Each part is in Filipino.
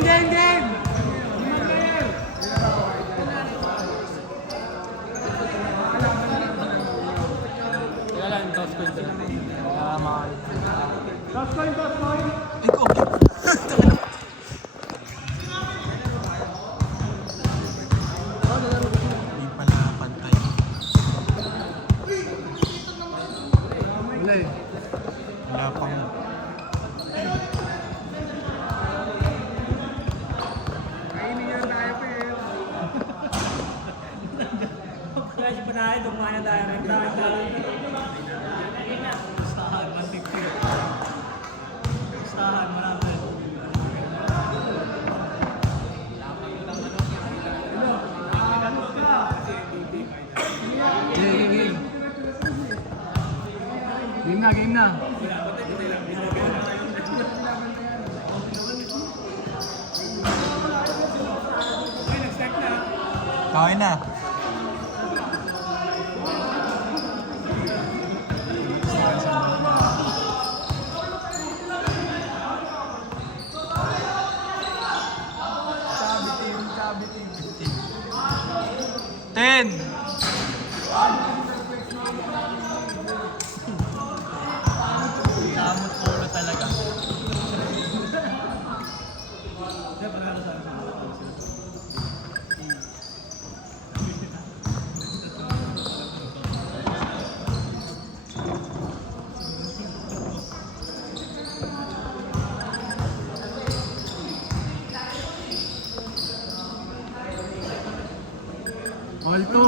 Game! Kaya lang, toss coin ko lang. Toss coin! Ikaw. Hindi pala pantay. Wala eh. Wala pang... Kainin nyo na tayo pa eh. Kaya siya pa tayo, dumaan na tayo. Stahan, mantiktik. Stahan, marami. Game na. Kawin na. Ten. Damot polo talaga. Alto.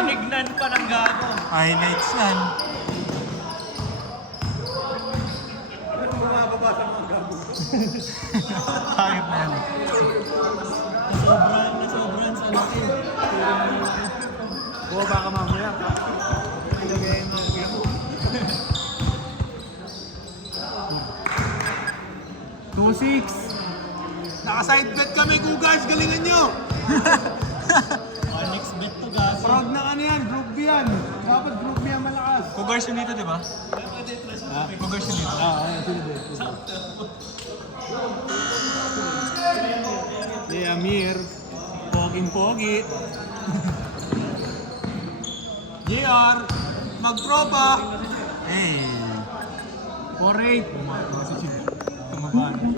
Tinignan pa ng gago. Highlights yan. Hayop na yan. Nasobran sa laki. Oo, baka mamaya. Ilagay mo. 2-6. Naka-side bet kami, Gugas. Galingan nyo. Next bet to, guys. Proud na ano yan. Group B yan. Dapat group B ang malakas. Cougars yun dito, di ba? Cougars yun dito. Ayan. Sino ba? Amir. Poging-pogi. JR. Mag-proba. Hey. 4-8. Tumaba na.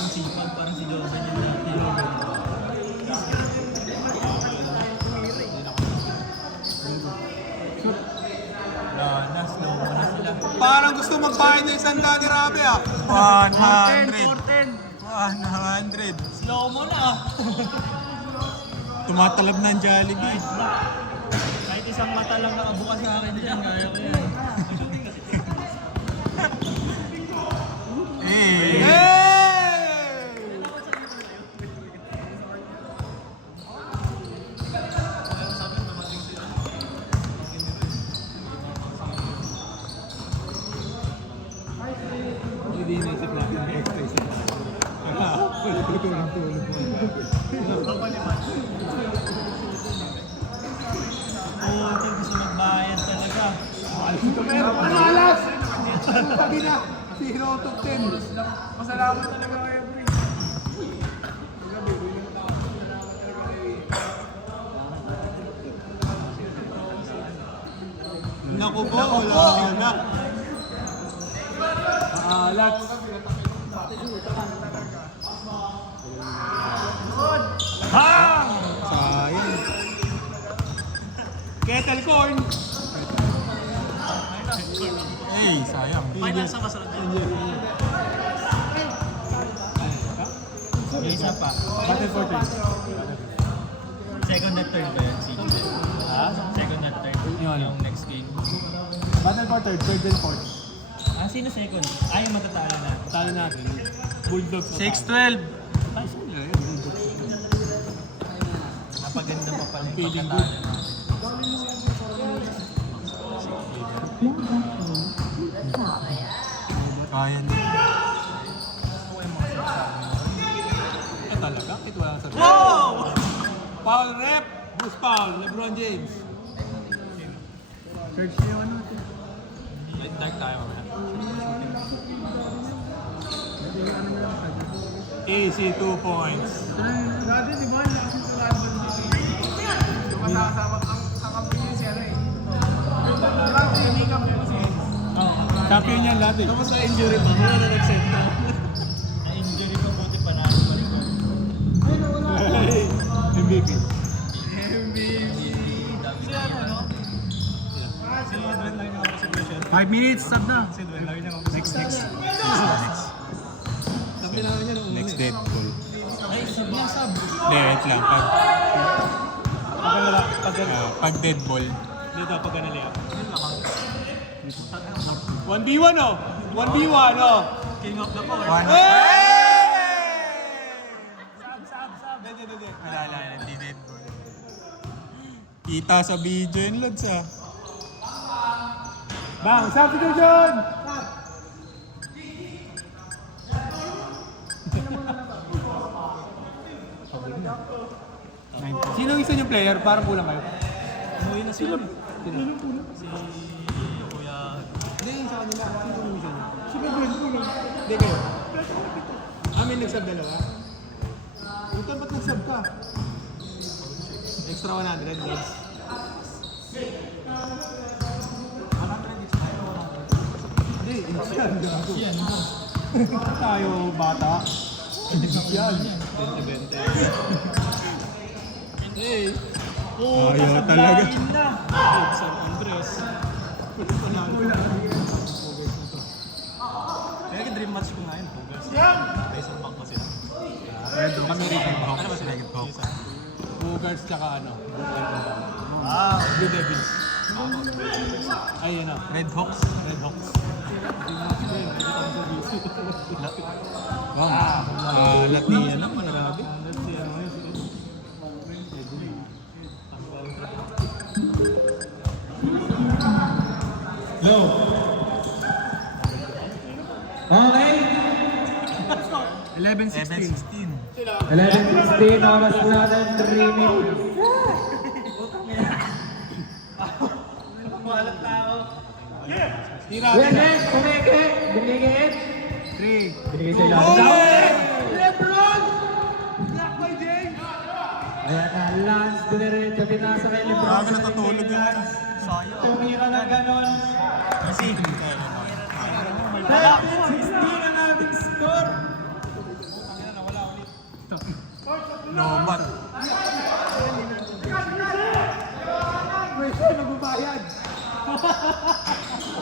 Ang sipag, parang si Joven yung dati. Slow mo na sila. Parang gusto magbayad ng isang dani Rabe ah. 100. 100. Slow mo na. Tumatalab na ang Jollibee. Kahit isang mata lang nakabukas sa akin dyan, kaya ko yan. Hey. Hey! Hindi naisip natin yung extra isa. Tulog mo. Oo, gusto magbayad talaga. Pero ano alas? Sabi na, 0 to 10. Masalamat talaga kayo, Pre. Naku po, wala na. Alat. Sayang. Kettle corn. Hey, sayang. Final sa masarap dyan. May isa pa. Battle for 10. Second at third ba yan? Ha? Second at third. Yung next game. Battle for 3rd, 3rd and 4th. Sino second? Yung matatalo na. Talo natin. Bulldogs. 6-12. Napaganda pa pala yung pagkatalo na. Kaya niya. Talaga? Ito wala sa Wow! Foul rep! Who's foul? LeBron James. Search niyo ano. Light dark tayo mamaya. Easy 2 points. Dati di ba? Kasi sa laban dito. Yung kasama ang kampiyon si ano eh. Dati hindi kampiyon si Champion yan lahat eh. Kamusta injury ba? Wala na nag-set na. Na-injury pa, buti panalo pa rin. MVP. Si ano, no? Si Dwayne lang yung observation. 5 minutes, stop na. Si Dwayne lang yung Next. Sabi namin niya nung next Deadpool. Ay, sub niya, sub. Hindi, wait lang. Pag Deadpool. Dito, pag ganali ako. 1v1 oh! 1v1 oh! King of the power. Sub. Wala, hindi Deadpool. Kita sa video yun, Lods ah. Bang, substitution! Sino isa yung player? Parang kulang kayo. Umuwi na sila. Si Kuya... Hindi, sa kanila. Sino yung isa niya? Si Pedro, kulang. Hindi kayo. Amin nagsab dalawa. Ito ba't nagsab ka? Extra 100 guys. Hindi, yan. Gago. Yan, no? Tayo bata. Yan. 20-20. Hey. Ayaw talaga. San Andres. Kaya dream match ko ngayon, Pugers. Tyson Bank ko sila. Kami rin yung Ano ba sila? Isa. Bogarts tsaka ano? Blue Devils. Ay, ano? Red Hawks. Red Hawks. Alat ni yan. Marami. Okay. 11-16. 11:16, oras natin, 3 minutes. Wait, kumikit, binigit. 3. Binigit sa ilalim. Lebron! Block by James! Ayan na, Lance, dinerecho, pinasa kay Lebron. Grabe natutulog yung ano. Sayang. Tumira na ganon. Kasi, 11:16 ang ating score. Lobat. May siya nagbabayad.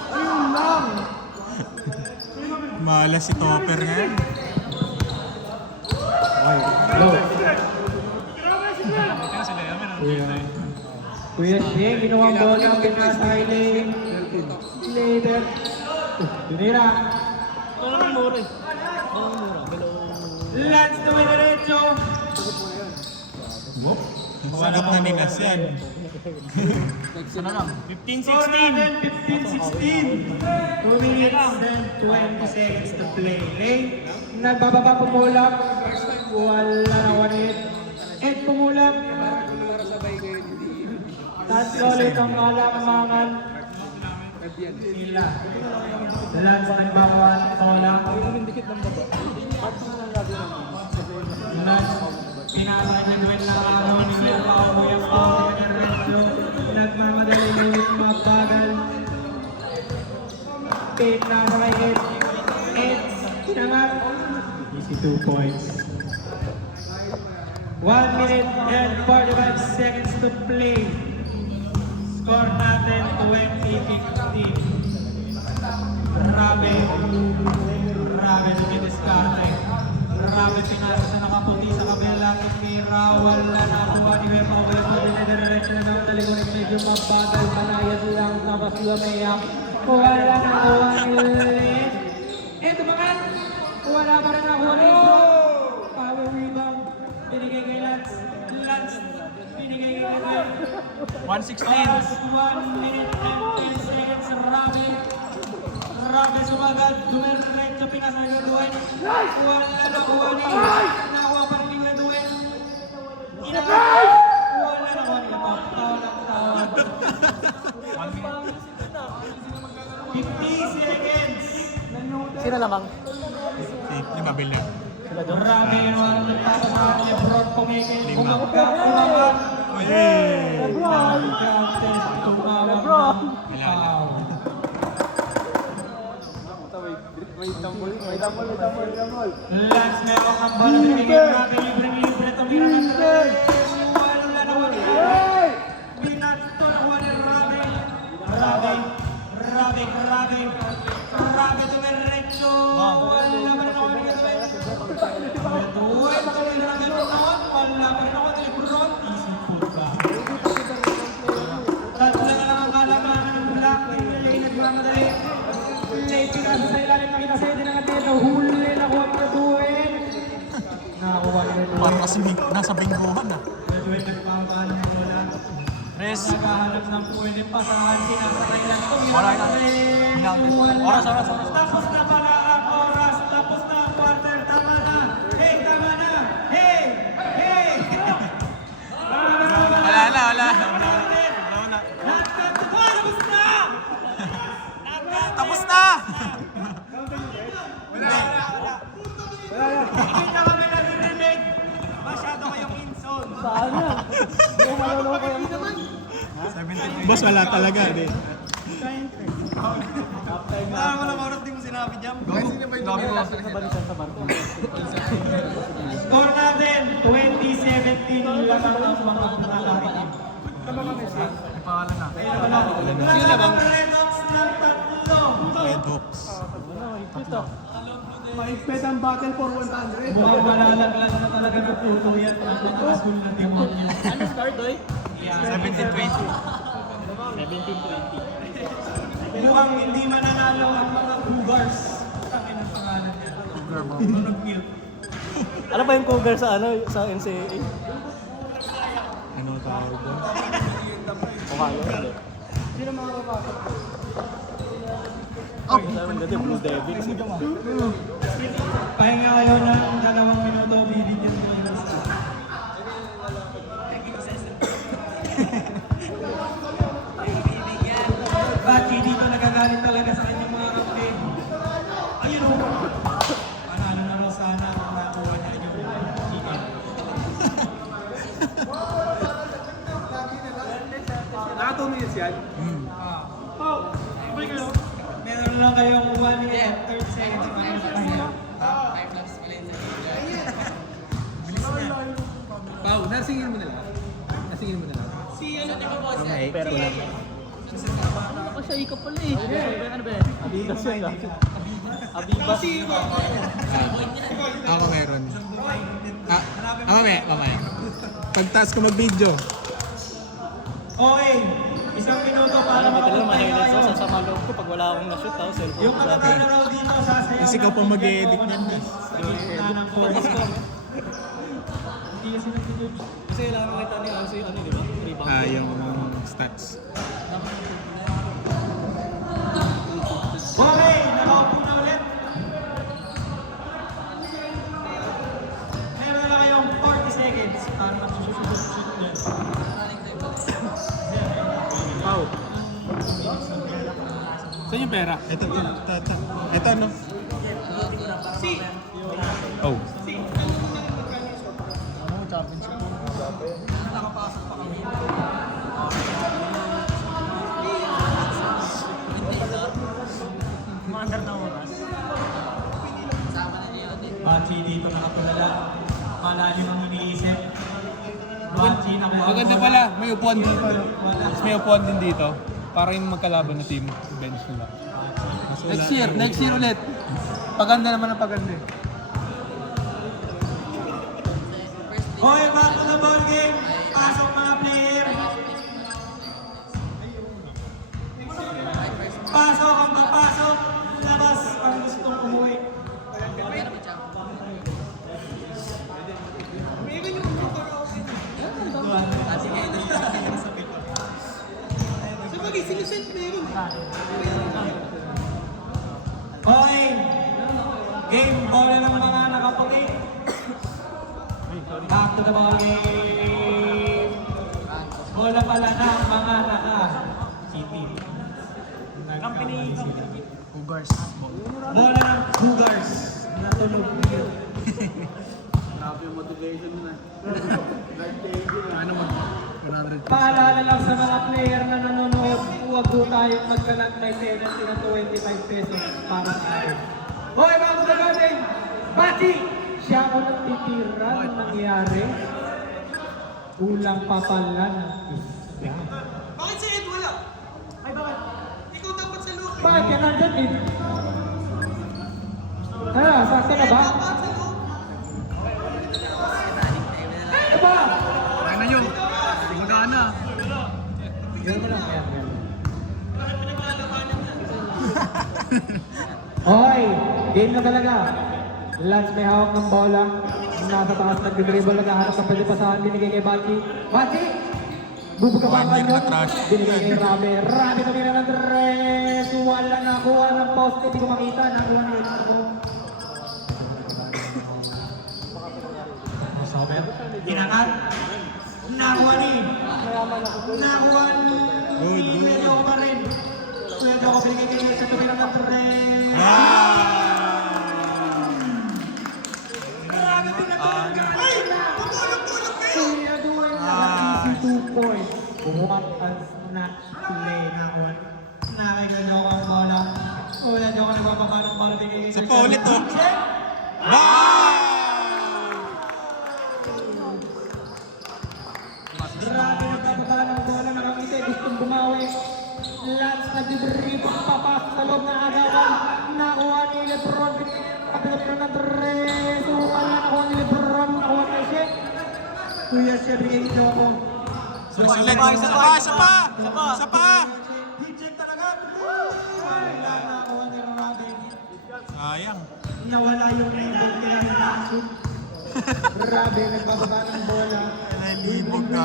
Ayun lang. Malas si Topper ngayon. Go. Kaya sila yan, meron. Kuya Shane, ginawang bola, pinasa kay Lane. Later. Tumira. Ano naman mura eh? Lance, dumiretso. Sagot na ni Nas yan. Ano lang? 15-16. 15-16. 2 minutes and 20 seconds to play. Lane, nagbababa pumulak. Wala na 1-8. Ed pumulak. Tatlo ulit ang malakamangan. Lance nagbabawa ng tola. Lance, pinapagagawin lang araw ni Wilpao mo yung Pao ng Renzo. Nagmamadali ulit mabagal. Pate na sa kay Ed. Ed, sinangat. 52 points. 1 minute and 45 seconds to play. Score natin 20-15. Grabe. Grabe dumidiskarte. Grabe pinasa sa nakaputi sa kabila. Tumira. Wala na kuha ni Wepa. Wepa dinediretso na ng talikunin. Medyo mabagal. Banayad lang. Tapos lumayak. Wala na kuha ni Lane. Ito mga. Wala pa rin nakuha ni Lebron. Power rebound. Binigay kay Lance. Lance. Binigay kay Lebron. 116. Last 1 minute and 10 seconds. Rabe sumagad. Dumiretso pinasa ni Edwin. Wala nakuha ni. Nakuha pa rin ni Edwin. Inabot. Wala nakuha ni. Tawag. 50 seconds. Sino lamang? Yung Babel na. Rabe wala nagpapasahan ni Lebron pumigil. Kumawag. Lebron. Lance meron ang bola binigyan natin libre tumira ng tres. Wala na wala. Pinato na wala Rabe dumiretso. Wala pa rin ako ni Edwin. Edwin wala pa rin ako ni Lebron. Easy food ba? Tatlo na lang ang kalaban ng Black Team nagmamadali. Pinasa sa ilalim ng itasay din ang atento. Huli na ko ang Edwin. Nakakuha ni Edwin. Parang kasi nasa bingguhan ah. Edwin nagpapaan ng bola. Res. Naghahanap ng pwede pasahan. Sinasakay lang. Wala na. Oras. Tapos na pala ang oras. Tapos na ang quarter. Tama na. Hey, tama na. Hey. Wala. Tapos na! Hindi na kami narinig. Masyado kayong inson. Boss, wala talaga. Score natin, 2017 lamang ang mga nakakarinig. Wala bang Red Hawks ng tatlo. Red Hawks. Maigpet ang battle for 100. Mukhang malalaglas na talaga ng puto yan. Ang mga school na demonyo. Ano start, Doy? 17-20. 17-20. Mukhang hindi mananalo ang mga Cougars. Takin ang pangalan niya. Tunog milk. Ano ba yung cover sa NCAA? Ano tawag doon? Ohio, hindi. Sino makakapasok? Dati Blue Devils. Pahinga kayo ng 2 minuto, bibigyan ko yung lista. Pati dito nagagalit talaga sa kanyang mga kampi. Ayun o! Panalo na raw sana kung natuwa niya yung chicken. Naka 2 minutes yan. Meron lang kayong 1 minute and 30 seconds para sa pahinga. Pau, nasingin mo na lang. Pero lang. Ako siya, ikaw pala eh. Ano ba yan? Abibas yan lang. Abibas. Ako meron. Mamaya. Pagtaas ko mag-video. Okay, 1 minuto para Alam mo talaga, makapagpahinga mahilig kayo. sa sasama loob ko pag wala akong na-shoot ako, cellphone Yung ko. katatay na raw dito sa sayo. Kasi ikaw pang mag-e-edit niyan. Sa gitna ng court. Hindi kasi nag-video. Kasi kailangan makita niya kasi ano, di ba? Rebound. Yung stats. Okay, nakaupo na ulit. Meron na kayong 40 seconds para mag-shoot nyo. Pau. Saan yung pera? Ito, ano? Oh. Maandar na oras. Bachi dito nakatulala. Malalim ang iniisip. Bachi na Maganda pala, may upuan dito. May upuan din dito. Para yung magkalaban na team, bench nila. Next year ulit. Paganda naman ang paganda. Okay, back to the ball game. Pasok mga player. Pasok ang papasok. Labas ang gustong umuwi. si Lucent meron eh. Okay. Game, bola ng mga nakaputi. Back to the ball game. Bola pala ng mga naka-city. Cougars. Bola ng Cougars. Natulog niyo. Grabe yung motivation mo na. Ano mo? 100. Paalala lang sa mga player na nanonood, huwag po tayong magkalat may penalty ng 25 pesos para sa akin. Hoy, mga kagawin! Bati! Siya ako nagtitira ng nangyari. Ulang papalan ng isa. Bakit si Ed wala? Ay, bakit? Ikaw dapat sa loob. Bakit ka nandyan eh? Sakto na ba? Dapat sa loob. Diba? Kaya na yun. Magana. Yan mo lang, yan. Hoy, game na talaga. Lance may hawak ng bola. Nasa taas nag-dribble, naghahanap ng palipasahan, binigay kay Bachi. Bachi! Bubuga pa ba nyo? Binigay kay Rabe. Rabe tumira ng tres. Wala nakuha ng poste. Hindi ko makita. Nakuha na yun ako. Sober. Inakat. Nakuha ni. Nakuha ni. Medyo ko pa rin. Medyo ko binigay kay sa tumira ng tres. Grabe pinatulog. Ay! Tutulog-tulog kayo! Kuya Duel na easy 2 points. Bumukat ang snatch play na one. Nakikita ko ang bola. Kuya Duel nagpapakalong bola. Sa paulit to. Check! Grabe nagpapakalong bola. Nakangiti. Gustong bumawi. Lance nag-dribble papasok sa loob ng agawan. Nakuha ni Lebron. Kapit ng tres. Wala nakuha ni Lebron. Nakuha ni Shek. Kuya siya bigay ito ako. Sulit. Isa pa. Hit-check talaga. Wala nakuha ni Robin. Sayang. Nawala yung rebound kaya nakashoot. Grabe, nagbababa ng bola. Nalibog ka.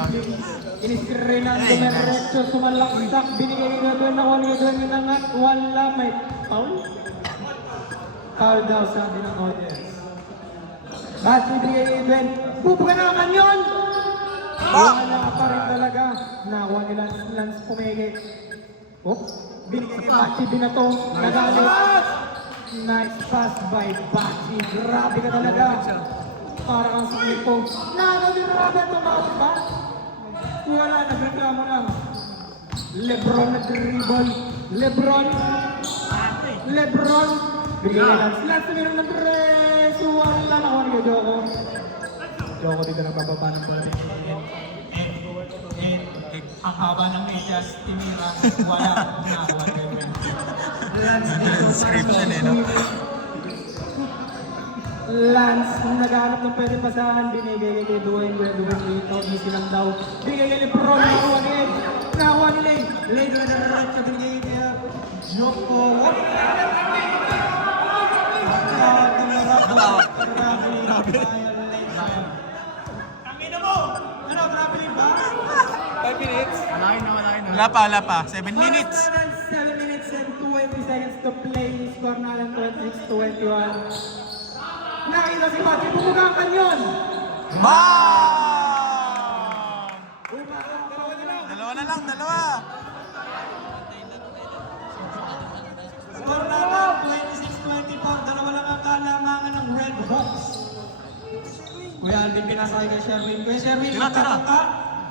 Iniskrinan, dumiretso, sumalaksak. Binigay ni Edwin, nakuha ni Edwin yung nangat. Wala, may foul? Foul daw, sabi ng audience. Ba't ibigay ni Edwin? Bubuga na ang kanyon! Wala pa rin talaga. Nakuha ni Lance Pumege. Oops. Binigay kay Bachi, binato. Nagalit. Nice pass by Bachi. Grabe ka talaga. Para kang sa ito. Nagalit na Robert, tumawag ba? Wala, nagreklamo lang. Lebron nag-dribble. Lebron. Bigay na Lance. Lance meron ng tres. Wala na kung ano yung Joko. Joko dito nagbababa ng bola. Ang haba ng medyas, tinira. Wala. Nakuha kayo. Lance dito. Description eh, no? Lance, naghahanap ng pwede pasahan, binigay kay Dwayne dito, easy lang daw. Binigay kay Lebron, nakuha ni Ed. Nakuha ni Lane. Lane na nag-right, binigay kay Joko. Tangina mo! Ano, grabe rin ba? 5 minutes. Wala na. Wala pa. 7 minutes. 7 minutes and 20 seconds to play. Score na lang 26-21. Nakita si Pati, bumugakan yun! Dalawa na lang. Score na lang 26-24. Dalawa lang ang kalamangan ng Red Hawks. Kuya Alvin, pinasakay kay Sherwin. Kuya Sherwin, Tira. magkakanta?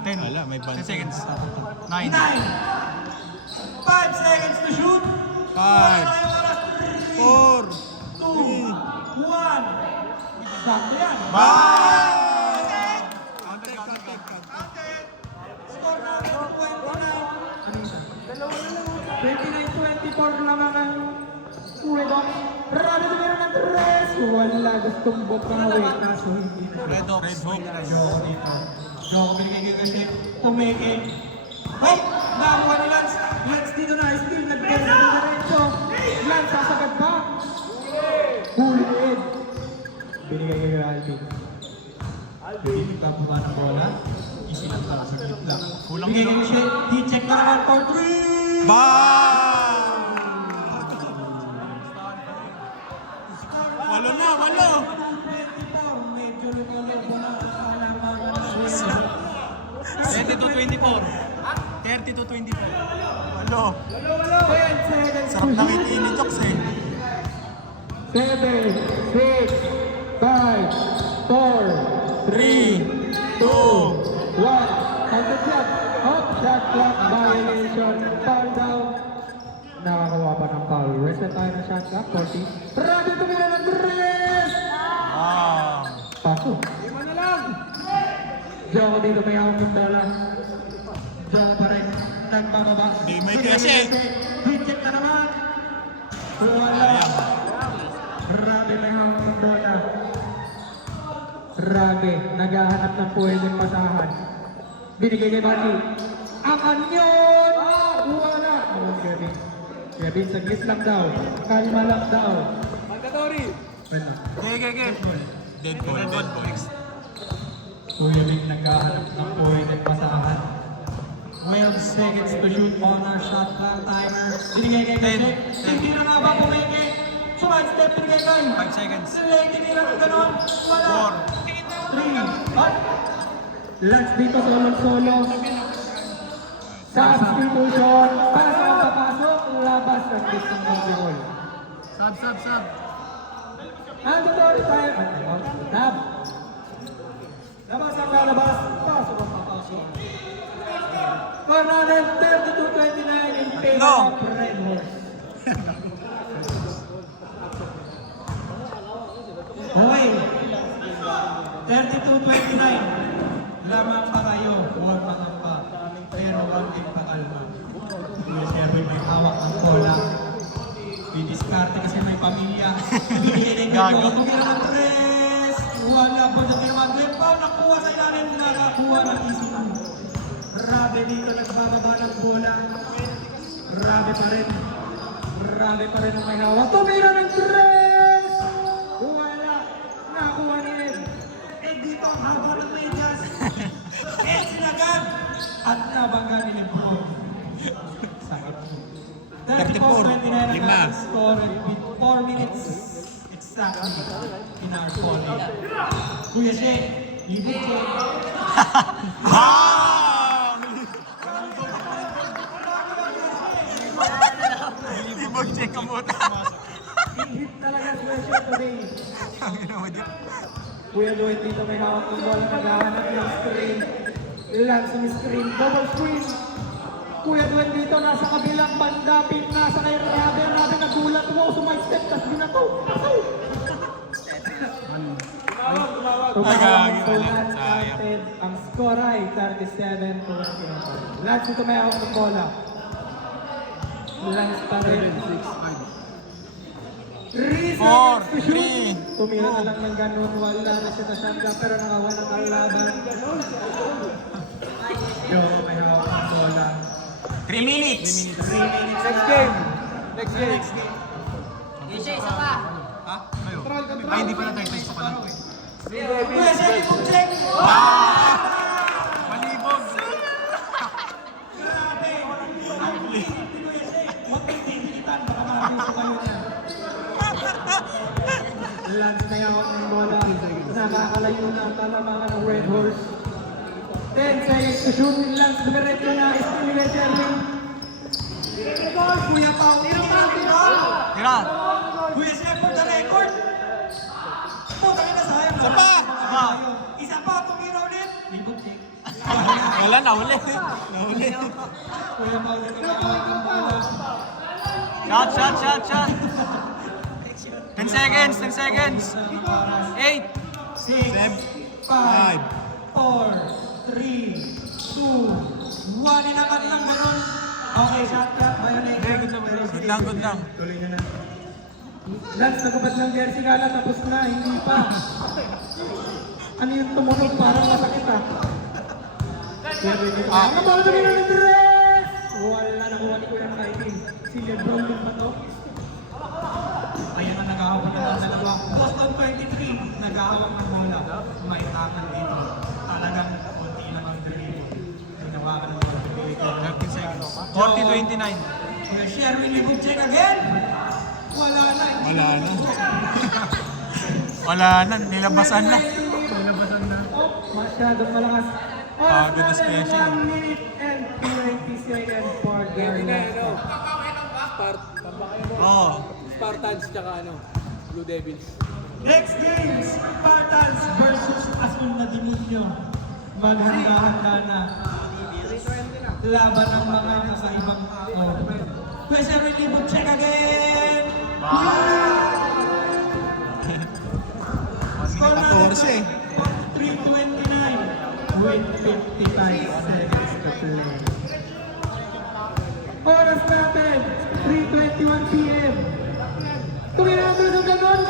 10. Wala, may 10 seconds. 9. 5 seconds to shoot. 5, Wala na kayong oras. 4, 2, 1. Sakto yan. Score natin 29-24 naman ang Red Hawks. Marami na meron ng tres. Wala gustong bukawi. Kaso hindi na. Red Hawk. Joko dito. Joko binigay kasi tumeke. Hoy! Nakuha ni Lance. Lance dito na. Still nag-get na diretso. Lance, sasagad ba? Huli ni Ed. Binigay kay Alvin. Alvin, tapos ng bola. Kulang Bigay yun. kayo siya. D-check na naman for 3. Bang! Walo na, walo! Medyo lumalago na halaman. 30 to 24. 30 to 24. Walo. 10 seconds. Sarap nakikini, Joks eh. 7, 6, 5, 4, 3, 2, 1. Counter clock. Hot shot clock violation. Foul down. Nakakawa pa ng foul. Reset tayo ng shot clock. 40. Rabi tumira ng 3. Wow. Paso. Diyan ako dito may hawak yung bola. Diyan pa rin. Nagpababa. Di may kasi. Check na naman. Wala. Rabi may hawak yung bola. Rabi, naghahanap ng pwedeng pasahan. Binigay kay Bali. Ang anyon! Wala! Oh, Kevin. Kevin, saglit lang daw. Kalma lang daw. Mandatory. Wala. Dead ball, dead ball. Kuya Vic naghahanap ng pwedeng pasahan. 12 seconds to shoot on our shot clock timer. Binigay kay Kevin. Hindi na nga ba pumeke? Sumad step, binigay kay. 5 seconds. Tinira ng ganon. Wala. 3. Lance dito solo. Substitution. Pasok ang papasok. Labas ang gustong mag-roll. Sub. Mandatory time. Tab. Labas ang lalabas. Pasok ang papasok. Score natin 32-29 in favor No. of Red Horse. Okay. 32-29. Lamang pa kayo. Huwag mangamba. Pero huwag ipakalma. Kuya Sherwin may hawak ng bola. Didiskarte kasi may pamilya. Gago. Tumira ng tres. Wala po sa pinamaglit pa. Nakuha sa ilalim. Nakakuha ng easy. Rabe dito nagbababa ng bola. Rabe pa rin. Rabe pa rin ang may hawak. Tumira ng tres. Wala. Nakuha ni Ed. Ed dito ang haba ng medyas. Ed sinagad. At nabangga ni Lebron. Sakit. 34, 34-29 ang score with 4 minutes exactly in our calling. Kuya Shea, Libog Shea. Bang! Libog check ka muna. Hit talaga Kuya Shea today. Kuya Lloyd dito may hawak ng bola, naghahanap ng screen. Lance ng screen, double screen. Kuya Lloyd dito nasa kabilang banda, pin nasa kay Rabe. Rabe nagulat mo, sumay-step, tas binato. Pasaw! Nagagi pala, Lance sayang. counted. Ang score ay 37-28. Lance dito may hawak ng bola. Lance pa rin. 3 Four, seconds to shoot. three, Tumira na lang ng ganun. Wala na siya sa shotgun pero nakawa ng kalaban. Yo, may hawak ng bola. 3 minutes. 3 minutes. Next game. Yeshe, isa pa. Ha? Kayo? Ay, hindi pala tayo pa pala. Kuya, sige, check. Malibog. Grabe. Ang isip ni Kuya Shea. Huwag kayong titilitan. Baka makapuso kayo niya. Lance na hawak ng bola. Nakakalayo na ang talamangan ng Red Horse. 10 seconds to shoot. Lance dumiretso na. Estimate Sherwin. Kuya Pao. Tira. Kuya Shea for the record. Puta ka na sayang. Isa pa. Isa pa. Tumira ulit. Libog check. Wala, nahuli. Nahuli. Kuya Pao na hawak ng bola. Shot. 10 seconds. 8. 6, 5, 4, 3, 2, 1. Inakat lang ganun. Okay, shot clock, violation. Good lang. Tuloy na na. Lance, nagubad ng jersey gala, tapos na, hindi pa. Ano yung tumunog? Parang masakit ah. Ang ball na ng dress! Wala nakuha ni Kuya Fighting. Si Lebron din ba to? Ayan ang naghahawak ng dalawa. Boston 23, naghahawak ng bola. May tangan dito. Talagang konti lang ang dribble. 40-29. Share will you check again? Wala na. Wala na. Wala na, nilabasan na. Masyadong malakas. Pagod na special. 1 minute and 20 seconds for Garland. Oo. Spartans tsaka Blue Devils. Next game, Spartans versus Azul na Dinisyo. Maghanda-handa na. Laban ng mga kakaibang tao. Question relief, check again! Score natin 3:29 with 55 seconds to play. Oras natin, 3:21 p.m. Kung inaabot ng ganon,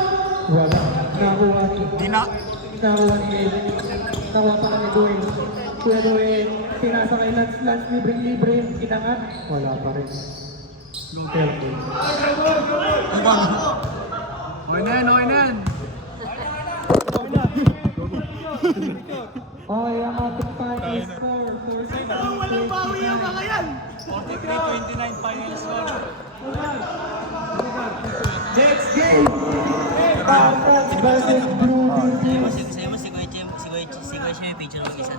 wala. Nakuha ni. Di na. Nakuha ni. Nakuha pa kami Dwayne. Kuya Dwayne, pinasa kay Lance, libre, kinangat. Wala pa rin. Okay. Okay na yan. Okay, ang ating final score. Walang bawi ang mga yan! 43-29 final score. Next game! Spartans versus Blue Devils. Sa'yo mo si Kuya Chem, si Kuya Chem yung picture mag-isa.